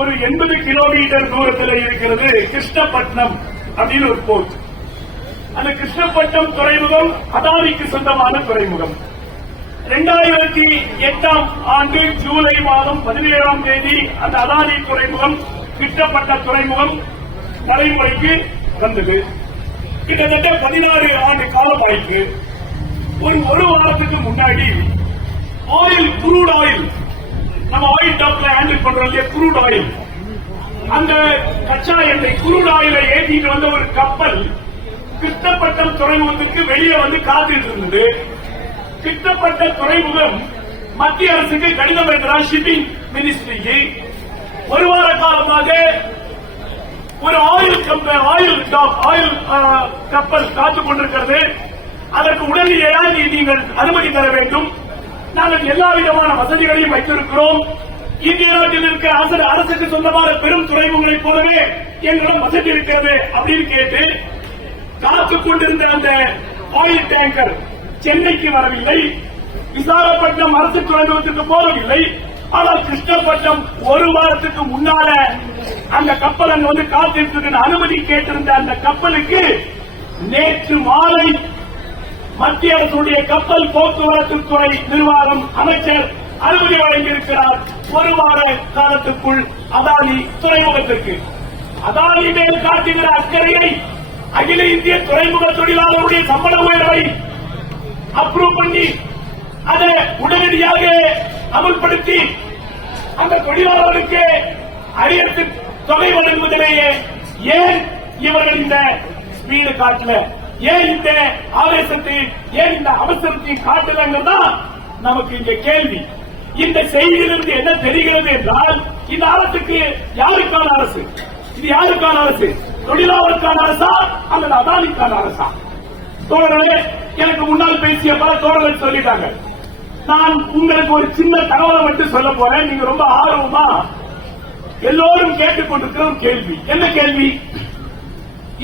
ஒரு 80 கிலோமீட்டர் தூரத்தில் இருக்கிறது கிருஷ்ணப்பட்டினம் அப்படின்னு ஒரு போர்ட். அந்த கிருஷ்ணப்பட்டினம் துறைமுகம் அதானிக்கு சொந்தமான துறைமுகம். 2008ஆம் ஆண்டு ஜூலை மாதம் 17ஆம் தேதி அந்த அதானி துறைமுகம் கிருஷ்ணப்பட்டினம் துறைமுகம் நடைமுறைக்கு வந்தது. கிட்டத்தட்ட 16 ஆண்டு காலம் ஆயிற்று. ஒரு வாரத்துக்கு முன்னாடி ஆயில், குரூட் ஆயில், நம்ம ஆயில் டாப்ல ஹேண்டில் பண்றோம் இல்லையா, குரூட் ஆயில், அந்த கச்சா எண்ணெய் குரூட் ஆயிலை ஏற்றிட்டு வந்த ஒரு கப்பல் கிருஷ்ணப்பட்டினம் துறைமுகத்துக்கு வெளியே வந்து காத்துட்டு இருந்தது. கிருஷ்ணப்பட்டினம் துறைமுகம் மத்திய அரசுக்கு கடிதம் எழுதுகிறார், ஷிப்பிங் மினிஸ்ட்ரிக்கு. ஒரு வார காலமாக ஒரு ஆயில் கப்பல் காத்துக் கொண்டிருக்கிறது. அதற்கு உடனடியாக நீங்கள் அனுமதி தர வேண்டும். நாங்கள் எல்லா விதமான வசதிகளையும் வைத்திருக்கிறோம். இந்திய நாட்டில் இருக்கிற அரசுக்கு சொந்தமான பெரும் துறைமுகங்களைப் போலவே எங்களிடம் வசதி இருக்கிறது அப்படின்னு கேட்டு காத்துக் கொண்டிருந்த அந்த ஆயில் டேங்கர் சென்னைக்கு வரவில்லை. விசாகப்பட்டினம் அரசு துறைமுகத்துக்கு போகவில்லை. ஆனால் கிருஷ்ணப்பட்டினம் ஒரு வாரத்துக்கு முன்னால அந்த கப்பல் அங்க வந்து காத்திருக்க அனுமதி கேட்டிருந்த அந்த கப்பலுக்கு நேற்று மாலை மத்திய அரசுடைய கப்பல் போக்குவரத்து துறை நிர்வாகம் அமைச்சர் அனுமதி வழங்கியிருக்கிறார். ஒரு வார காலத்துக்குள் அதானி துறைமுகத்திற்கு. அதானி மேல் காட்டுகிற அக்கறையை அகில இந்திய துறைமுக தொழிலாளருடைய சம்பள உயர்வை அப்ரூவ் பண்ணி அதை உடனடியாக அமல்படுத்தி அந்த தொழிலாளர்களுக்கு அரியத்து தொகை வழங்குவதிலேயே ஏன் இவர்கள் இந்த ஸ்பீடு காட்டல, ஏன் இந்த ஆவேசத்தை, ஏன் இந்த அவசரத்தை காட்டலங்கிறதான் நமக்கு இங்க கேள்வி. இந்த செய்தியிலிருந்து என்ன தெரிகிறது என்றால், இந்த அரசுக்கு யாருக்கான அரசு? இது யாருக்கான அரசு? தொழிலாளருக்கான அரசா அல்லது அதானிக்கான அரசா? தோழர்களே, எனக்கு முன்னால் பேசிய பல தோழர்கள் சொல்லிட்டாங்க. நான் உங்களுக்கு ஒரு சின்ன தகவலை மட்டும் சொல்ல போறேன். நீங்க ரொம்ப ஆர்வமா எல்லோரும் கேட்டுக்கொண்டிருக்கிற ஒரு கேள்வி. என்ன கேள்வி?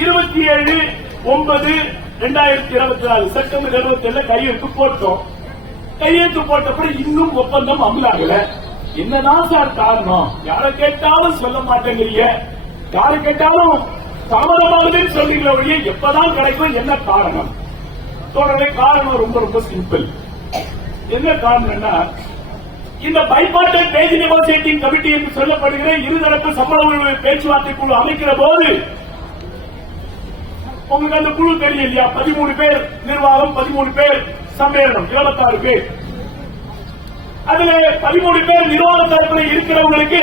27/9/2024 செப்டம்பர் 27 கையெழுத்து போட்டோம். கையெழுத்து போட்டப்படி இன்னும் ஒப்பந்தம் அமலாகல. என்னதான் சார் காரணம்? யாரை கேட்டாலும் சொல்ல மாட்டேங்கிறீங்க, யாரை கேட்டாலும் தாமதமாகுதுன்னு சொல்றீங்களே, எப்பதான் கிடைக்கும்? என்ன காரணம்? தொடர்ந்து காரணம் ரொம்ப ரொம்ப சிம்பிள். என்ன காரணம்னா, இந்த பைபார்டல் பேஜ் நெகோசியேட்டிங் கமிட்டி என்று சொல்லப்படுகிற இருதரப்பு சம்பள பேச்சுவார்த்தை குழு அமைக்கிற போது உங்களுக்கு அந்த குழு தெரியும் இல்லையா? 13 பேர் நிர்வாகம், 13 பேர் சம்மேளனம், 26 பேர். அதுல 13 பேர் நிர்வாக தரப்பில் இருக்கிறவங்களுக்கு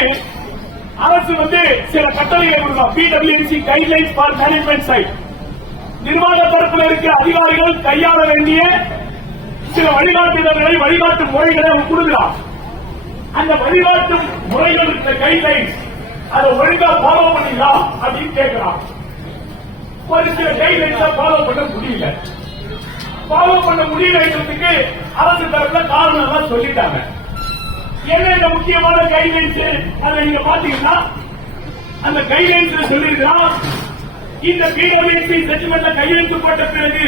அரசு வந்து சில கட்டளைகள் கொடுக்கும். PWC guidelines for management side. நிர்வாக தரப்பில் இருக்கிற அதிகாரிகள் கையாள வேண்டிய சில வழிகாட்டுதல்களை, வழிகாட்டு முறைகளை கொடுக்கலாம். அந்த வழிகாட்டு முறைகள் இருக்க கைட்லைன்ஸ் அதை ஒழுங்கா ஃபாலோ பண்ணிக்கலாம் அப்படின்னு கேட்கலாம். ஒரு சில கைட்லைன்ஸை ஃபாலோ பண்ண முடியல. ஃபாலோ பண்ண முடியலைன்றதுக்கு அரசு தரப்புல காரணம் எல்லாம் சொல்லிட்டாங்க. என்ன முக்கியமான கைட்லைன்ஸ் அதை நீங்க பாத்தீங்கன்னா, அந்த கைட்லைன்ஸ் சொல்லிருக்கலாம், இந்த PWC செட்டில்மெண்ட்ல கையெழுத்து போட்ட பிறகு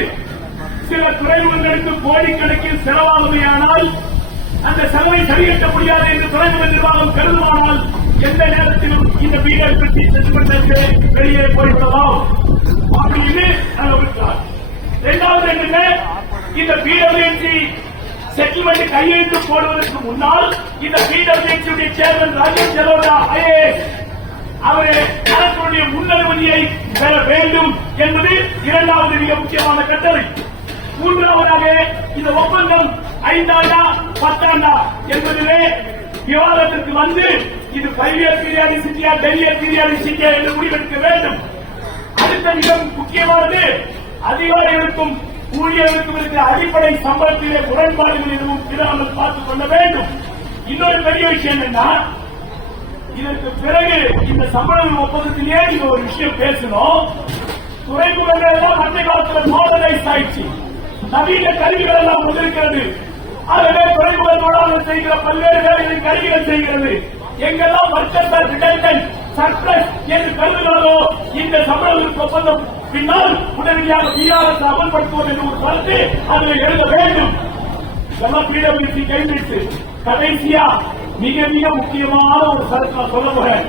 சில துறைமுகங்களுக்கு கோடிக்கணக்கில் செலவாகுமையானால் அந்த செலவை சரிகட்ட முடியாது என்று துறைமுக நிர்வாகம் கருதுமானால் எந்த நேரத்திலும் இந்த PWC செட்டில்மெண்ட் வெளியே போய்விடலாம் அப்படின்னு விட்டார். இரண்டாவது என்ன, இந்த PWC செட்டில்மெண்ட் கையெழுத்து போடுவதற்கு முன்னால் இந்த PWC சேர்மன் ராஜேஷ் ஜெலோடா IAS அவரே அரசுடைய முன்னனுமதியை பெற வேண்டும் என்பது இரண்டாவது மிக முக்கியமான கட்டளை. மூன்றாவதாக இந்த ஒப்பந்தம் 5 ஆண்டா 10 ஆண்டா என்பதிலே விவாதத்திற்கு வந்து இது 5 இயர் பீரியாடிசிட்டியா 10 இயர் பீரியாடிசிட்டியா என்று முடிவெடுக்க வேண்டும். அடுத்த மிக முக்கியமானது அதிகாரிகளுக்கும் ஊழியர்களுக்கும் இருக்கிற அடிப்படை சம்பளத்திலே முரண்பாடுகள் எதுவும் இல்லாமல் பார்த்துக் கொள்ள வேண்டும். இன்னொரு பெரிய விஷயம் என்னன்னா, இதற்கு பிறகு இந்த சம்பள ஒப்பந்தத்திலேயே நீங்க ஒரு விஷயம் பேசணும். துறைமுகங்கள் எல்லாம் மத்திய காலத்தில் மாடர்னைஸ் ஆயிடுச்சு, நவீன கருவிகள் எல்லாம் வந்திருக்கிறது. ஆகவே துறைமுக தொழிலாளர்கள் செய்கிற பல்வேறு வேலைகளை கருவிகள் செய்கிறது. எங்கெல்லாம் வர்க்கர் ரிட்டைர்மெண்ட் சர்ப்ளஸ் என்று கருதினாலோ இந்த சம்பள ஒப்பந்தம் பின்னால் உடனடியாக BRS அமல்படுத்துவோம் என்று ஒரு கருத்து அதில் எழுத வேண்டும். PWC கைவிட்டு கடைசியா மிக மிக முக்கியமான ஒரு கருத்து நான் சொல்ல போறேன்.